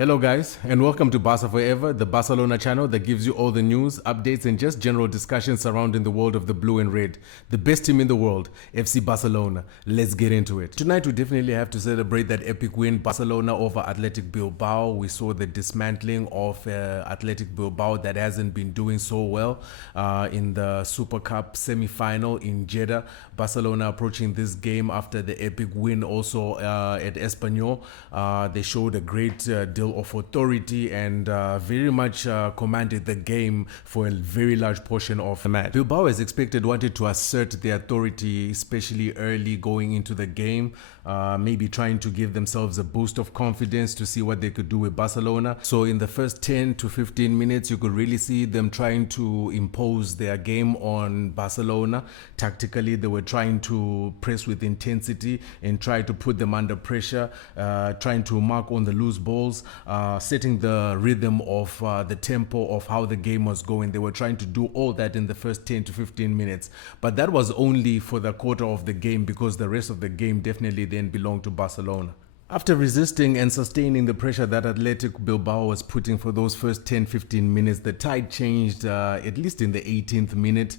Hello guys, and welcome to Barca Forever, the Barcelona channel that gives you all the news, updates and just general discussions surrounding the world of the blue and red. The best team in the world, FC Barcelona. Let's get into it. Tonight we definitely have to celebrate that epic win, Barcelona over Athletic Bilbao. We saw the dismantling of Athletic Bilbao that hasn't been doing so well in the Supercup semi-final in Jeddah. Barcelona approaching this game after the epic win also at Espanyol. They showed a great deal of authority and very much commanded the game for a very large portion of the match. Bilbao, as expected, wanted to assert their authority, especially early going into the game, maybe trying to give themselves a boost of confidence to see what they could do with Barcelona. So in the first 10 to 15 minutes, you could really see them trying to impose their game on Barcelona. Tactically, they were trying to press with intensity and try to put them under pressure, trying to mark on the loose balls, setting the rhythm of the tempo of how the game was going. They were trying to do all that in the first 10 to 15 minutes. But that was only for the quarter of the game, because the rest of the game definitely then belonged to Barcelona. After resisting and sustaining the pressure that Athletic Bilbao was putting for those first 10-15 minutes, the tide changed at least in the 18th minute.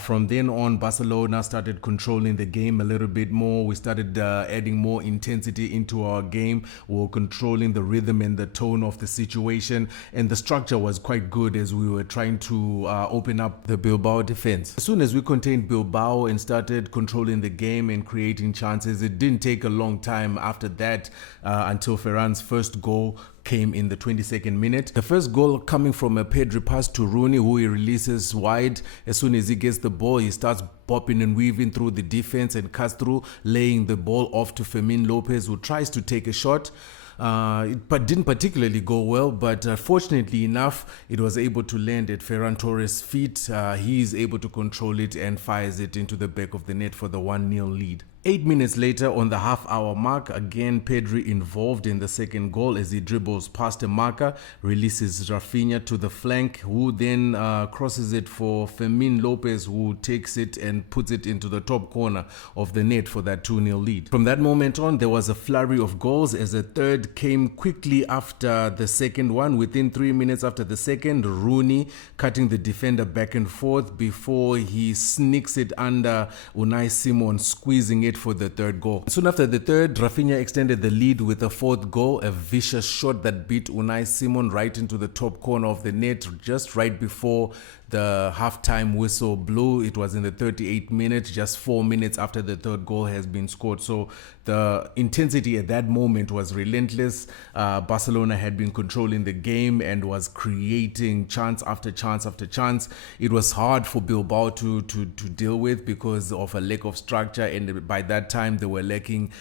From then on, Barcelona started controlling the game a little bit more. We started adding more intensity into our game. We were controlling the rhythm and the tone of the situation, and the structure was quite good as we were trying to open up the Bilbao defense. As soon as we contained Bilbao and started controlling the game and creating chances, it didn't take a long time after that until Ferran's first goal came in the 22nd minute. The first goal coming from a Pedri pass to Rooney, who he releases wide. As soon as he gets the ball, he starts bopping and weaving through the defense and cuts through, laying the ball off to Fermin Lopez, who tries to take a shot. But didn't particularly go well, but fortunately enough, it was able to land at Ferran Torres' feet. He is able to control it and fires it into the back of the net for the 1-0 lead. 8 minutes later, on the half-hour mark, again Pedri involved in the second goal as he dribbles past a marker, releases Rafinha to the flank, who then crosses it for Fermin Lopez, who takes it and puts it into the top corner of the net for that 2-0 lead. From that moment on, there was a flurry of goals as a third came quickly after the second one. Within 3 minutes after the second, Rooney cutting the defender back and forth before he sneaks it under Unai Simon, squeezing it for the third goal. Soon after the third, Rafinha extended the lead with a fourth goal, a vicious shot that beat Unai Simon right into the top corner of the net just right before the halftime whistle blew. It was in the 38th minute, just 4 minutes after the third goal has been scored. So the intensity at that moment was relentless. Barcelona had been controlling the game and was creating chance after chance after chance. It was hard for Bilbao to deal with because of a lack of structure, and by that time they were lacking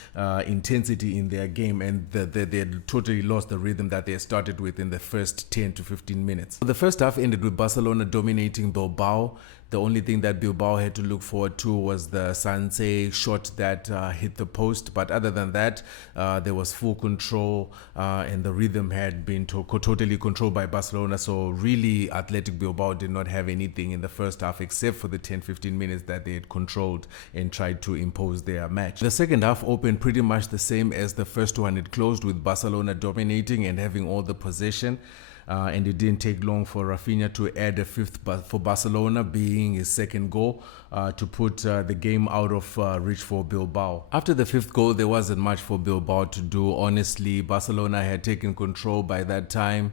intensity in their game, and they had totally lost the rhythm that they started with in the first 10 to 15 minutes. The first half ended with Barcelona dominating Bilbao. The only thing that Bilbao had to look forward to was the Sanse shot that hit the post. But other than that, there was full control and the rhythm had been totally controlled by Barcelona. So really, Athletic Bilbao did not have anything in the first half except for the 10-15 minutes that they had controlled and tried to impose their match. The second half opened pretty much the same as the first one. It closed with Barcelona dominating and having all the possession. And it didn't take long for Rafinha to add a fifth for Barcelona, being his second goal, to put the game out of reach for Bilbao. After the fifth goal, there wasn't much for Bilbao to do. Honestly, Barcelona had taken control by that time.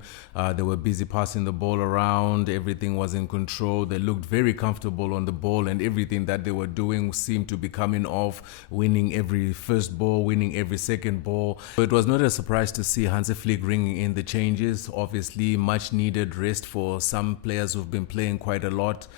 They were busy passing the ball around. Everything was in control. They looked very comfortable on the ball, and everything that they were doing seemed to be coming off, winning every first ball, winning every second ball. So it was not a surprise to see Hansi Flick ringing in the changes. Obviously, much needed rest for some players who've been playing quite a lot.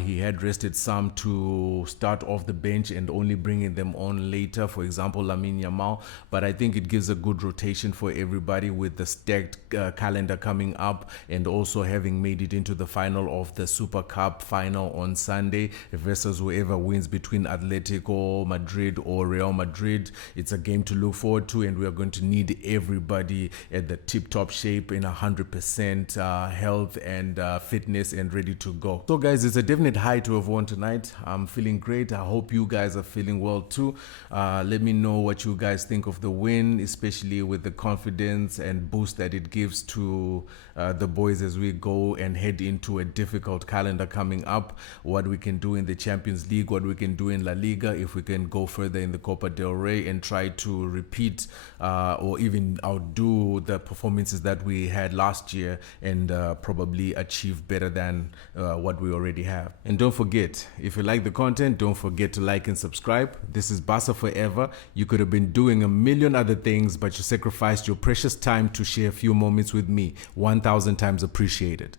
He had rested some to start off the bench and only bringing them on later, for example Lamine Yamal. But I think it gives a good rotation for everybody with the stacked calendar coming up, and also having made it into the final of the Super Cup final on Sunday versus whoever wins between Atletico Madrid or Real Madrid. It's a game to look forward to, and we are going to need everybody at the tip-top shape in 100% health and fitness and ready to go. So guys, it's a definite high to have won tonight. I'm feeling great. I hope you guys are feeling well too. Let me know what you guys think of the win, especially with the confidence and boost that it gives to the boys as we go and head into a difficult calendar coming up. What we can do in the Champions League, what we can do in La Liga, if we can go further in the Copa del Rey and try to repeat or even outdo the performances that we had last year and probably achieve better than what we already have. And don't forget, if you like the content, don't forget to like and subscribe. This is Barca Forever. You could have been doing a million other things, but you sacrificed your precious time to share a few moments with me. 1,000 times appreciated.